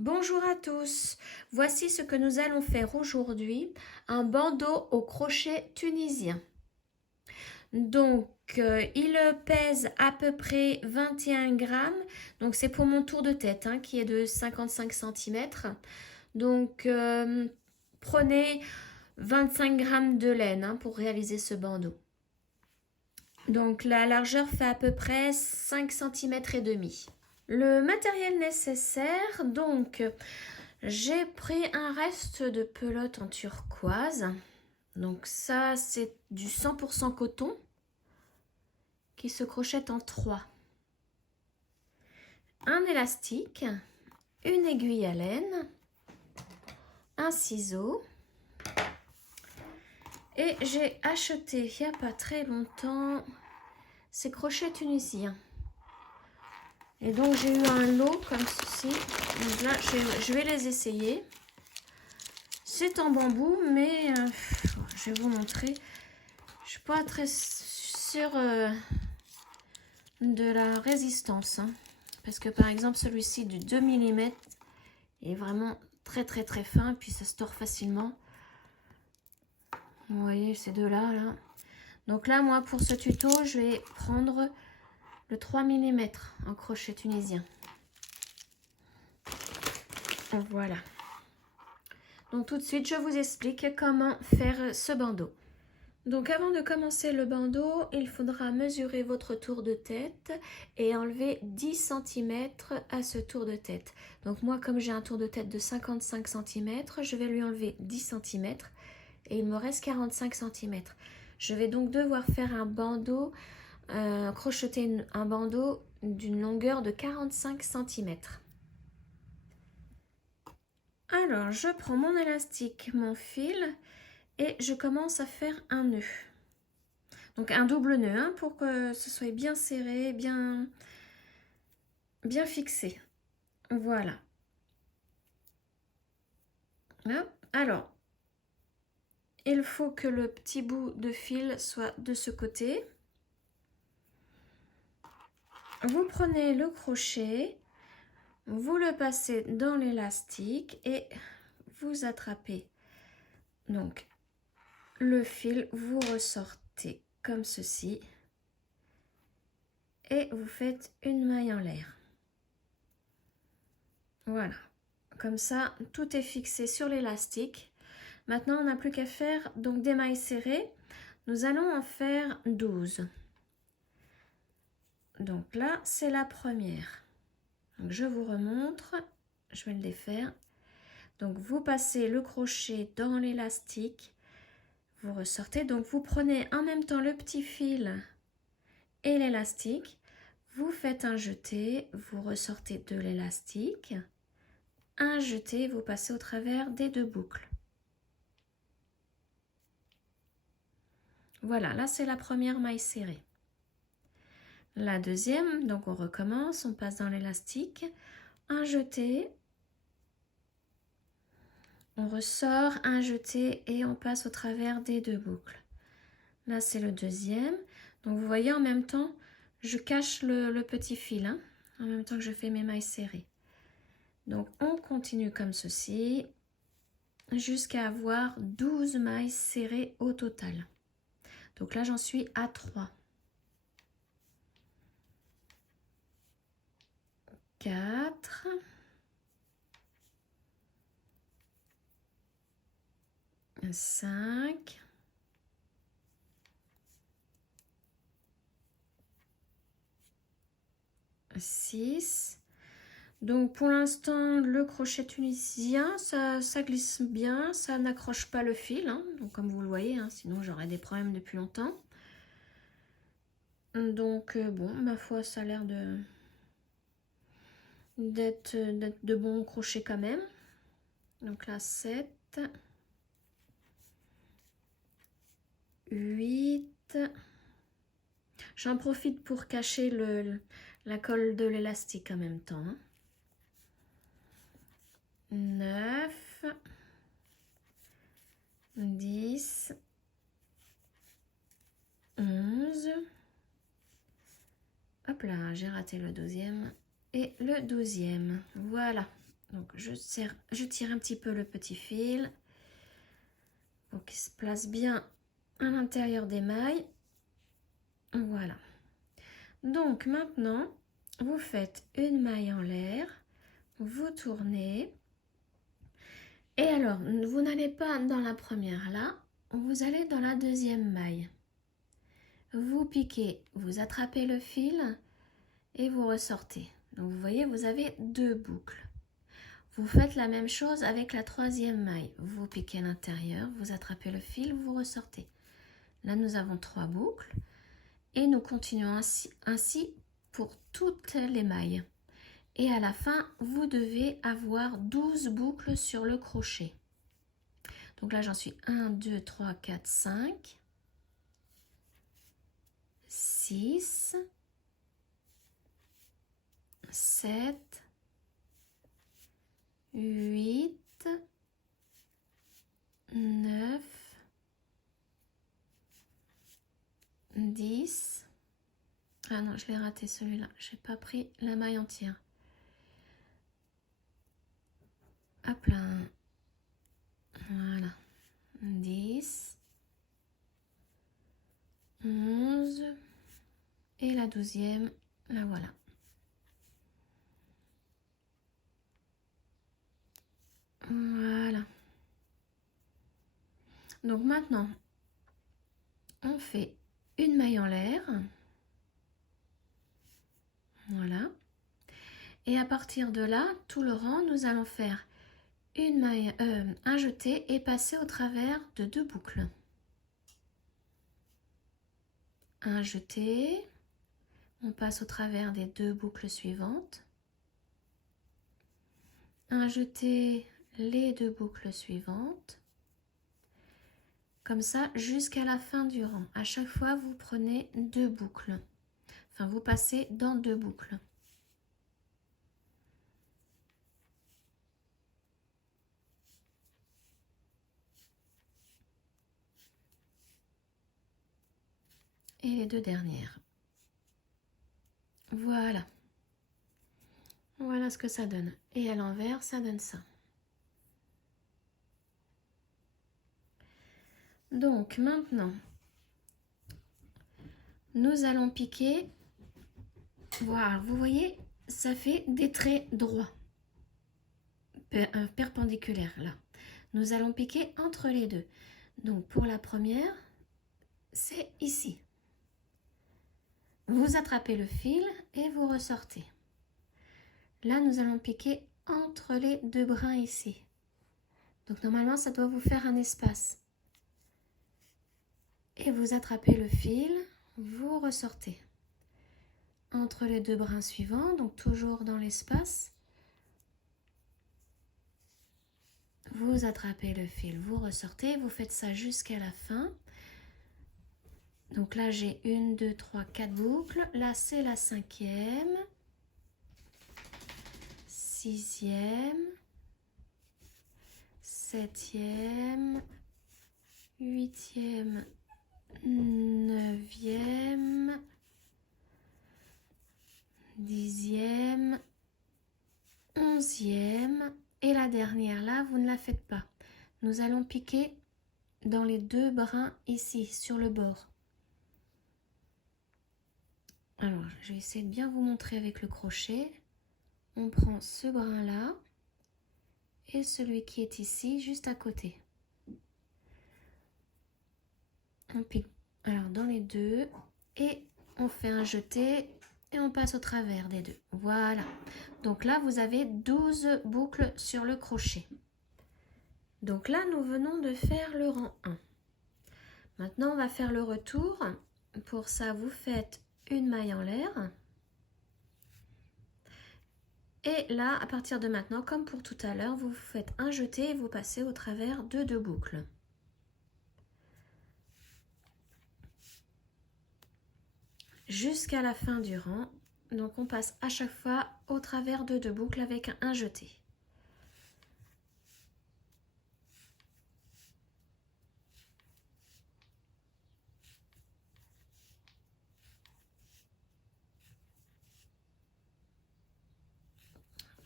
Bonjour à tous, voici ce que nous allons faire aujourd'hui, un bandeau au crochet tunisien. Donc il pèse à peu près 21 grammes, donc c'est pour mon tour de tête qui est de 55 cm. Donc prenez 25 grammes de laine pour réaliser ce bandeau. Donc la largeur fait à peu près 5 cm et demi. Le matériel nécessaire, donc j'ai pris un reste de pelote en turquoise. Donc ça, c'est du 100% coton qui se crochette en 3. Un élastique, une aiguille à laine, un ciseau. Et j'ai acheté il n'y a pas très longtemps ces crochets tunisiens. Et donc j'ai eu un lot comme ceci. Donc là, je vais les essayer. C'est en bambou, mais je vais vous montrer. Je suis pas très sûre de la résistance. Parce que par exemple, celui-ci du 2 mm est vraiment très fin. Puis ça se tord facilement. Vous voyez ces deux-là. Là. Donc là, moi, pour ce tuto, je vais prendre le 3 mm en crochet tunisien. Voilà. Donc tout de suite, je vous explique comment faire ce bandeau. Donc avant de commencer le bandeau, il faudra mesurer votre tour de tête et enlever 10 cm à ce tour de tête. Donc moi, comme j'ai un tour de tête de 55 cm, je vais lui enlever 10 cm et il me reste 45 cm. Je vais donc devoir faire un bandeau, crocheter un bandeau d'une longueur de 45 cm. Alors, je prends mon élastique, mon fil et je commence à faire un nœud. Donc un double nœud pour que ce soit bien serré, bien fixé. Voilà. Hop. Alors, il faut que le petit bout de fil soit de ce côté. Vous prenez le crochet, vous le passez dans l'élastique et vous attrapez donc le fil, vous ressortez comme ceci et vous faites une maille en l'air. Voilà, comme ça tout est fixé sur l'élastique. Maintenant on n'a plus qu'à faire donc des mailles serrées. Nous allons en faire 12. Donc là c'est la première. Donc je vous remontre, je vais le défaire. Donc vous passez le crochet dans l'élastique, vous ressortez, donc vous prenez en même temps le petit fil et l'élastique, vous faites un jeté, vous ressortez de l'élastique, un jeté, vous passez au travers des deux boucles. Voilà, là c'est la première maille serrée. La deuxième, donc on recommence, on passe dans l'élastique, un jeté, on ressort, un jeté et on passe au travers des deux boucles. Là c'est le deuxième, donc vous voyez en même temps, je cache le petit fil, en même temps que je fais mes mailles serrées. Donc on continue comme ceci, jusqu'à avoir 12 mailles serrées au total. Donc là j'en suis à 3. 4, 5, 6. Donc pour l'instant le crochet tunisien ça glisse bien, ça n'accroche pas le fil, donc comme vous le voyez, sinon j'aurais des problèmes depuis longtemps. Donc bon, ma foi ça a l'air d'être de bons crochets quand même. Donc là 7, 8, j'en profite pour cacher la colle de l'élastique en même temps. 9, 10, 11, hop là, j'ai raté le 12e et le 12e, voilà. Donc je tire un petit peu le petit fil pour qu'il se place bien à l'intérieur des mailles. Voilà. Donc maintenant, vous faites une maille en l'air, vous tournez. Et alors, vous n'allez pas dans la première là, vous allez dans la deuxième maille. Vous piquez, vous attrapez le fil et vous ressortez. Donc vous voyez, vous avez 2 boucles. Vous faites la même chose avec la troisième maille. Vous piquez l'intérieur, vous attrapez le fil, vous ressortez. Là, nous avons 3 boucles et nous continuons ainsi pour toutes les mailles. Et à la fin, vous devez avoir 12 boucles sur le crochet. Donc là, j'en suis 1, 2, 3, 4, 5, 6, 7, 8, 9, 10. Ah non, je l'ai raté celui-là. Je n'ai pas pris la maille entière. Hop là. Voilà. 10, 11 et la 12e, la voilà. Voilà. Donc maintenant, on fait une maille en l'air. Voilà. Et à partir de là, tout le rang, nous allons faire une maille, un jeté et passer au travers de 2 boucles. Un jeté, on passe au travers des 2 boucles suivantes. Un jeté, les 2 boucles suivantes. Comme ça, jusqu'à la fin du rang. À chaque fois, vous prenez 2 boucles. Enfin, vous passez dans 2 boucles. Et les 2 dernières. Voilà. Voilà ce que ça donne. Et à l'envers, ça donne ça. Donc maintenant, nous allons piquer. Voilà, vous voyez, ça fait des traits droits, perpendiculaires là. Nous allons piquer entre les deux. Donc pour la première, c'est ici. Vous attrapez le fil et vous ressortez. Là, nous allons piquer entre les 2 brins ici. Donc normalement, ça doit vous faire un espace. Et vous attrapez le fil, vous ressortez. Entre les 2 brins suivants, donc toujours dans l'espace. Vous attrapez le fil, vous ressortez, vous faites ça jusqu'à la fin. Donc là, j'ai 1, 2, 3, 4 boucles. Là, c'est la 5e, 6e, 7e, 8e, 9e, 10e, 11e. Et la dernière, là, vous ne la faites pas. Nous allons piquer dans les 2 brins ici, sur le bord. Alors, je vais essayer de bien vous montrer avec le crochet. On prend ce brin-là et celui qui est ici, juste à côté. On pique alors dans les 2 et on fait un jeté et on passe au travers des 2. Voilà. Donc là, vous avez 12 boucles sur le crochet. Donc là, nous venons de faire le rang 1. Maintenant, on va faire le retour. Pour ça, vous faites une maille en l'air. Et là, à partir de maintenant, comme pour tout à l'heure, vous faites un jeté et vous passez au travers de 2 boucles. Jusqu'à la fin du rang. Donc on passe à chaque fois au travers de 2 boucles avec un jeté.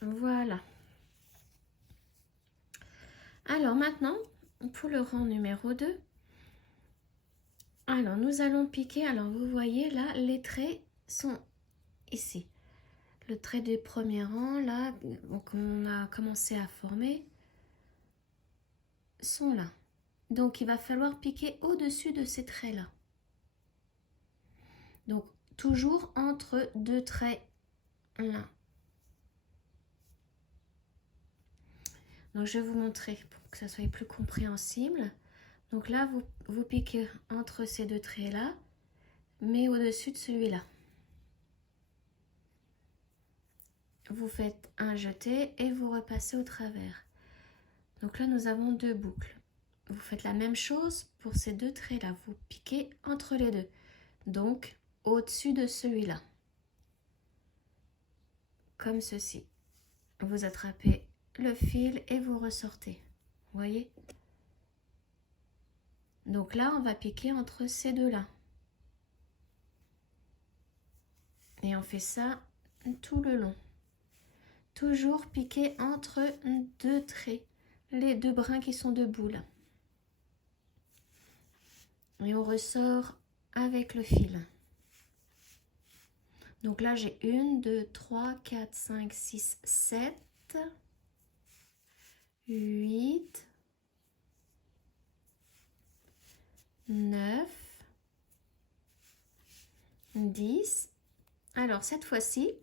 Voilà. Alors maintenant, pour le rang numéro 2, alors nous allons piquer, alors vous voyez là, les traits sont ici. Le trait du premier rang, là, qu'on a commencé à former, sont là. Donc il va falloir piquer au-dessus de ces traits-là. Donc toujours entre deux traits là. Donc je vais vous montrer pour que ça soit plus compréhensible. Donc là, vous piquez entre ces deux traits-là, mais au-dessus de celui-là. Vous faites un jeté et vous repassez au travers. Donc là, nous avons deux boucles. Vous faites la même chose pour ces deux traits-là. Vous piquez entre les deux. Donc, au-dessus de celui-là. Comme ceci. Vous attrapez le fil et vous ressortez. Vous voyez? Donc là, on va piquer entre ces deux-là. Et on fait ça tout le long. Toujours piquer entre deux traits. Les deux brins qui sont debout là. Et on ressort avec le fil. Donc là, j'ai 1, 2, 3, 4, 5, 6, 7, 8, 9, 10. Alors, cette fois-ci,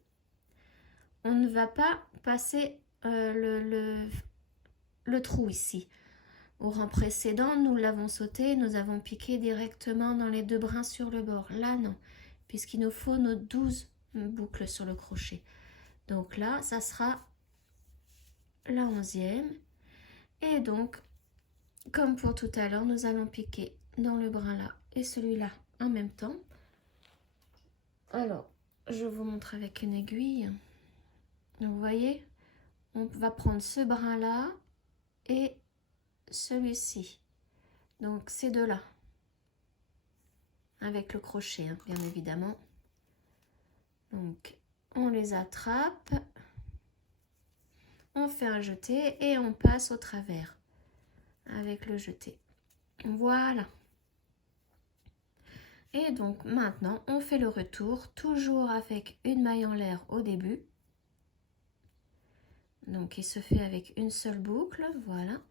on ne va pas passer le trou ici. Au rang précédent, nous l'avons sauté, nous avons piqué directement dans les deux brins sur le bord. Là, non, puisqu'il nous faut nos 12 boucles sur le crochet. Donc là, ça sera la 11e. Et donc, comme pour tout à l'heure, nous allons piquer dans le brin là et celui-là en même temps. Alors, je vous montre avec une aiguille. Vous voyez, on va prendre ce brin là et celui-ci. Donc, ces deux-là. Avec le crochet, hein, bien évidemment. Donc, on les attrape. On fait un jeté et on passe au travers avec le jeté. Voilà. Et donc maintenant, on fait le retour, toujours avec une maille en l'air au début. Donc il se fait avec une seule boucle, voilà.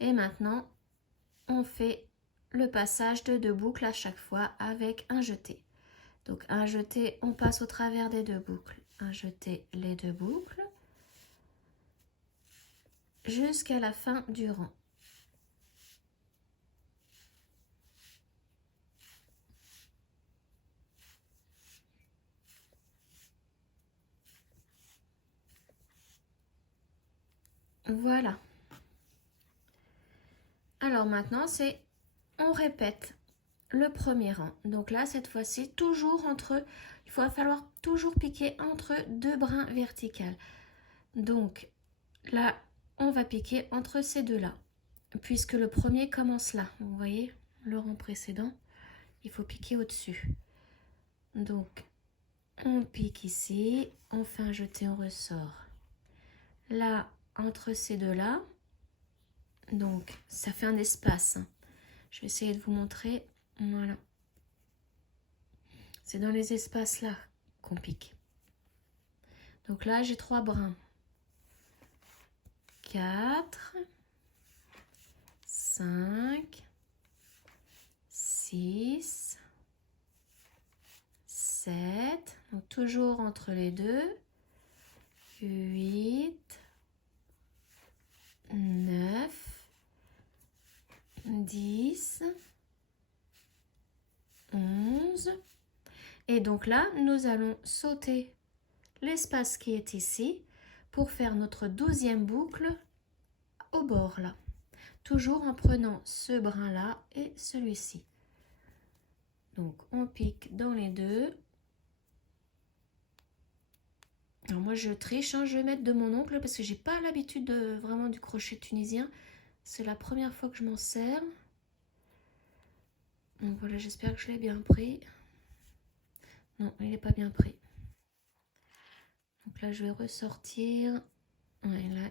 Et maintenant, on fait le passage de deux boucles à chaque fois avec un jeté. Donc un jeté, on passe au travers des deux boucles. Un jeté, les deux boucles. Jusqu'à la fin du rang. Voilà. Alors maintenant, on répète le premier rang. Donc là, cette fois-ci, toujours il va falloir toujours piquer entre deux brins verticales. Donc là, on va piquer entre ces deux-là, puisque le premier commence là. Vous voyez, le rang précédent, il faut piquer au-dessus. Donc, on pique ici, on fait un jeté, on ressort. Là, entre ces deux-là, donc ça fait un espace. Je vais essayer de vous montrer. Voilà. C'est dans les espaces là qu'on pique. Donc là, j'ai 3 brins. 4, 5, 6, 7, donc toujours entre les deux, 8, 9, 10, 11. Et donc là, nous allons sauter l'espace qui est ici pour faire notre 12e boucle au bord là. Toujours en prenant ce brin là et celui-ci. Donc on pique dans les deux. Alors moi je triche, hein, je vais mettre de mon ongle parce que j'ai pas l'habitude vraiment du crochet tunisien. C'est la première fois que je m'en sers. Donc voilà, j'espère que je l'ai bien pris. Non, il n'est pas bien pris. Donc là je vais ressortir. Ouais, là.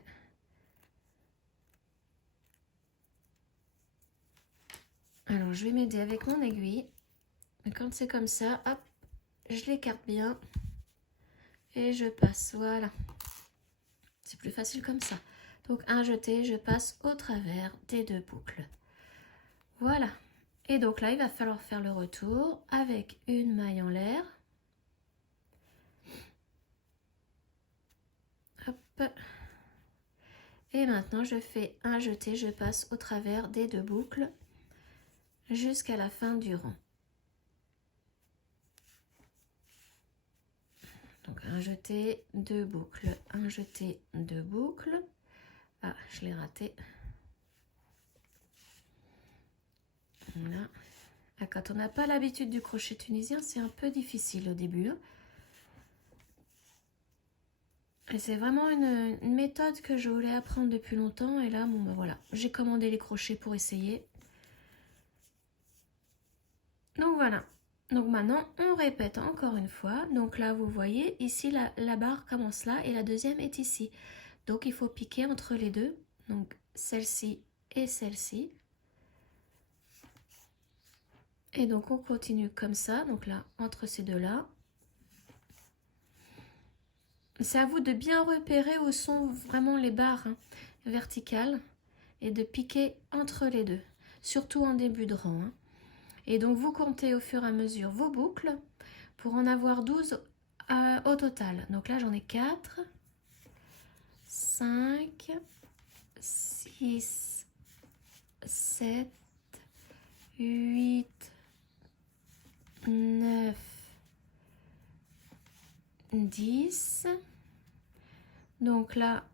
Alors, je vais m'aider avec mon aiguille. Et quand c'est comme ça, hop, je l'écarte bien. Et je passe, voilà. C'est plus facile comme ça. Donc, un jeté, je passe au travers des 2 boucles. Voilà. Et donc là, il va falloir faire le retour avec une maille en l'air. Hop. Et maintenant, je fais un jeté, je passe au travers des 2 boucles jusqu'à la fin du rang. Donc un jeté, 2 boucles, un jeté, 2 boucles. Ah, je l'ai raté. Voilà. Ah, quand on n'a pas l'habitude du crochet tunisien, c'est un peu difficile au début. Hein. Et c'est vraiment une méthode que je voulais apprendre depuis longtemps. Et là, bon, ben voilà, j'ai commandé les crochets pour essayer. Donc voilà. Donc maintenant, on répète encore une fois. Donc là, vous voyez, ici, la barre commence là et la deuxième est ici. Donc il faut piquer entre les deux. Donc celle-ci et celle-ci. Et donc on continue comme ça. Donc là, entre ces deux-là. C'est à vous de bien repérer où sont vraiment les barres verticales et de piquer entre les deux, surtout en début de rang. Et donc vous comptez au fur et à mesure vos boucles pour en avoir 12 au total. Donc là j'en ai 4, 5, 6, 7, 8, 9, 10. Donc là,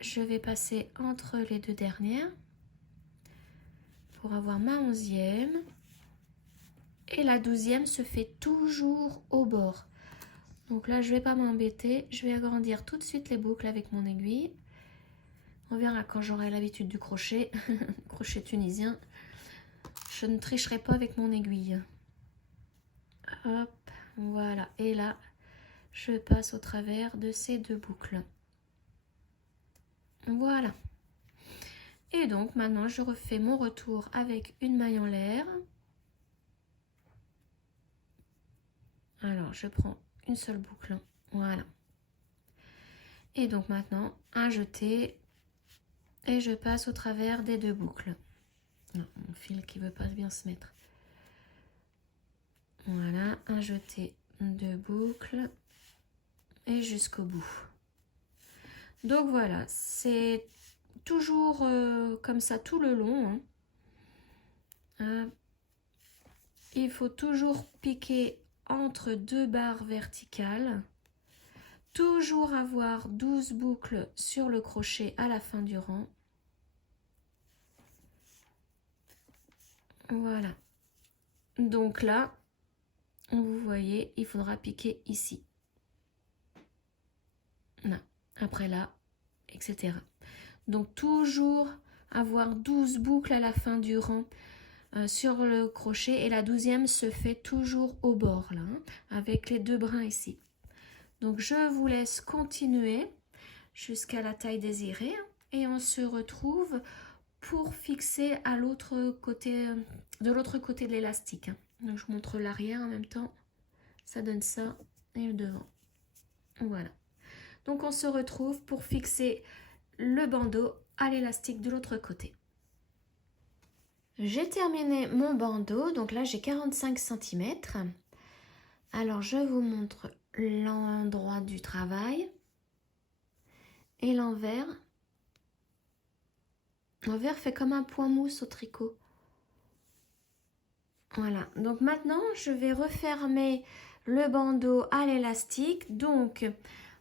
je vais passer entre les 2 dernières pour avoir ma 11e. Et la 12e se fait toujours au bord. Donc là, je ne vais pas m'embêter. Je vais agrandir tout de suite les boucles avec mon aiguille. On verra quand j'aurai l'habitude du crochet. Crochet tunisien. Je ne tricherai pas avec mon aiguille. Hop, voilà. Et là, je passe au travers de ces 2 boucles. Voilà. Et donc, maintenant, je refais mon retour avec une maille en l'air. Alors, je prends une seule boucle. Voilà. Et donc, maintenant, un jeté. Et je passe au travers des 2 boucles. Non, mon fil qui ne veut pas bien se mettre. Voilà, un jeté, 2 boucles. Et jusqu'au bout. Donc voilà, c'est toujours comme ça tout le long. Il faut toujours piquer entre 2 barres verticales. Toujours avoir 12 boucles sur le crochet à la fin du rang. Voilà. Donc là, vous voyez, il faudra piquer ici. Là. Après là, etc. Donc toujours avoir 12 boucles à la fin du rang sur le crochet et la 12e se fait toujours au bord là, avec les 2 brins ici. Donc je vous laisse continuer jusqu'à la taille désirée et on se retrouve pour fixer à l'autre côté, de l'autre côté de l'élastique. Donc je montre l'arrière en même temps, ça donne ça et le devant. Voilà. Donc on se retrouve pour fixer le bandeau à l'élastique de l'autre côté. J'ai terminé mon bandeau, donc là j'ai 45 cm. Alors je vous montre l'endroit du travail et l'envers. L'envers fait comme un point mousse au tricot. Voilà, donc maintenant je vais refermer le bandeau à l'élastique. Donc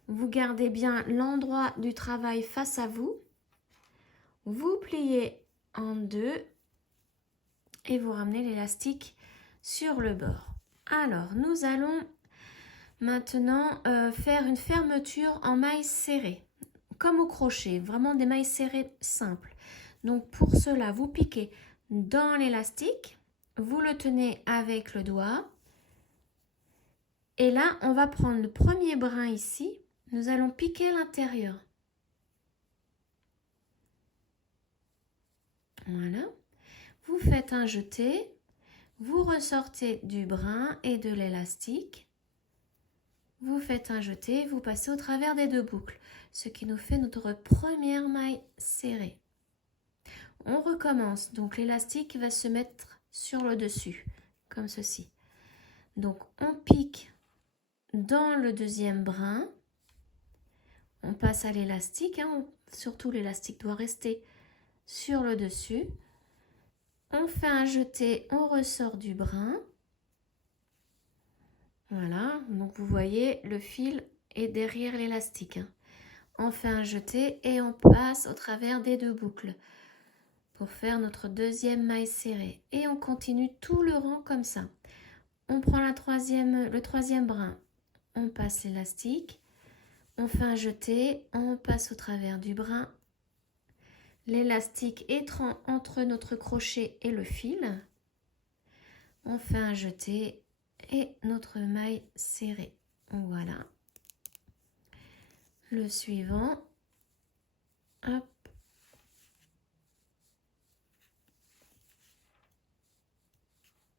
vous gardez bien l'endroit du travail face à vous. Vous pliez en 2 et vous ramenez l'élastique sur le bord. Alors nous allons maintenant faire une fermeture en mailles serrées, comme au crochet, vraiment des mailles serrées simples. Donc pour cela, vous piquez dans l'élastique, vous le tenez avec le doigt. Et là, on va prendre le premier brin ici, nous allons piquer l'intérieur. Voilà. Vous faites un jeté, Vous ressortez du brin et de l'élastique. Vous faites un jeté, vous passez au travers des 2 boucles, ce qui nous fait notre première maille serrée. On recommence, donc l'élastique va se mettre sur le dessus, comme ceci. Donc on pique dans le 2e brin, on passe à l'élastique, hein, surtout l'élastique doit rester sur le dessus. On fait un jeté, on ressort du brin. Voilà, donc vous voyez, le fil est derrière l'élastique. Hein. On fait un jeté et on passe au travers des 2 boucles pour faire notre 2e maille serrée. Et on continue tout le rang comme ça. On prend le 3e brin, on passe l'élastique, on fait un jeté, on passe au travers du brin. L'élastique étant entre notre crochet et le fil. On fait un jeté et notre maille serrée. Voilà. Le suivant. Hop.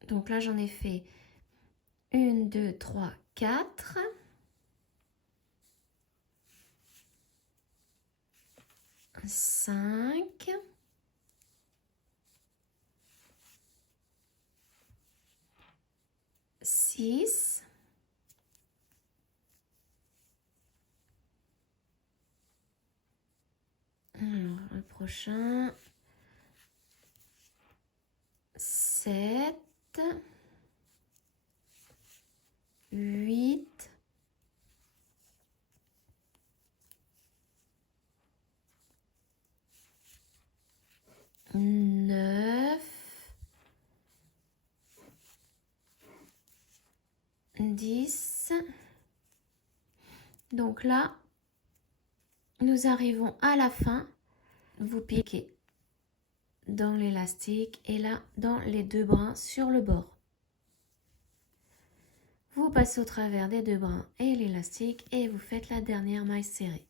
Donc là, j'en ai fait 1, 2, 3, 4. 5. 6. Alors, le prochain. 7. 8. 9. 10. Donc là, nous arrivons à la fin. Vous piquez dans l'élastique et là dans les 2 brins sur le bord. Vous passez au travers des 2 brins et l'élastique et vous faites la dernière maille serrée.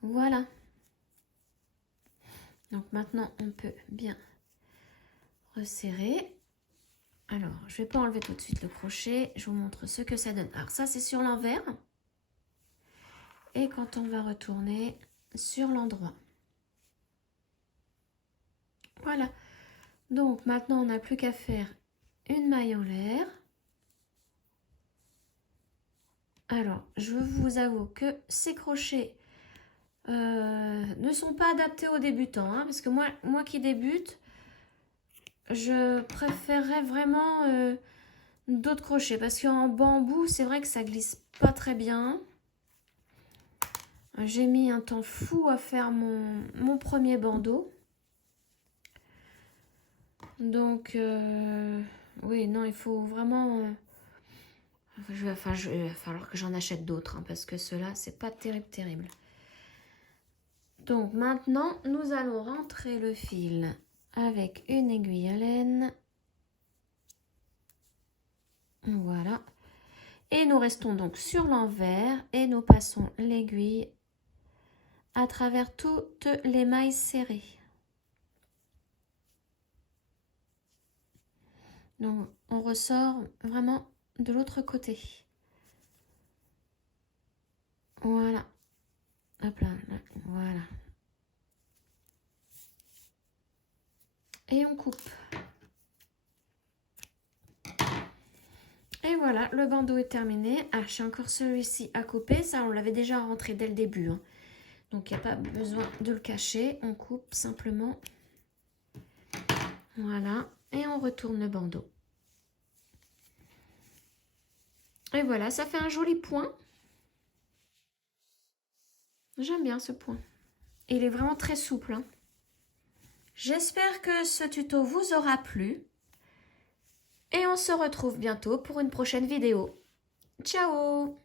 Voilà. Donc maintenant on peut bien resserrer. Alors je vais pas enlever tout de suite le crochet, je vous montre ce que ça donne. Alors ça c'est sur l'envers et quand on va retourner sur l'endroit. Voilà, donc maintenant on n'a plus qu'à faire une maille en l'air. Alors je vous avoue que ces crochets ne sont pas adaptés aux débutants, hein, parce que moi qui débute, je préférerais vraiment d'autres crochets, parce qu'en bambou c'est vrai que ça glisse pas très bien. J'ai mis un temps fou à faire mon premier bandeau. Donc, oui, non, il faut vraiment... il va falloir que j'en achète d'autres, hein, parce que ceux-là, c'est pas terrible. Donc, maintenant, nous allons rentrer le fil avec une aiguille à laine. Voilà. Et nous restons donc sur l'envers et nous passons l'aiguille à travers toutes les mailles serrées. Donc, on ressort vraiment de l'autre côté. Voilà. Hop là, là, voilà. Et on coupe. Et voilà, le bandeau est terminé. Ah, j'ai encore celui-ci à couper. Ça, on l'avait déjà rentré dès le début, hein. Donc, il n'y a pas besoin de le cacher. On coupe simplement. Voilà. Et on retourne le bandeau. Et voilà, ça fait un joli point. J'aime bien ce point. Il est vraiment très souple, hein. J'espère que ce tuto vous aura plu. Et on se retrouve bientôt pour une prochaine vidéo. Ciao!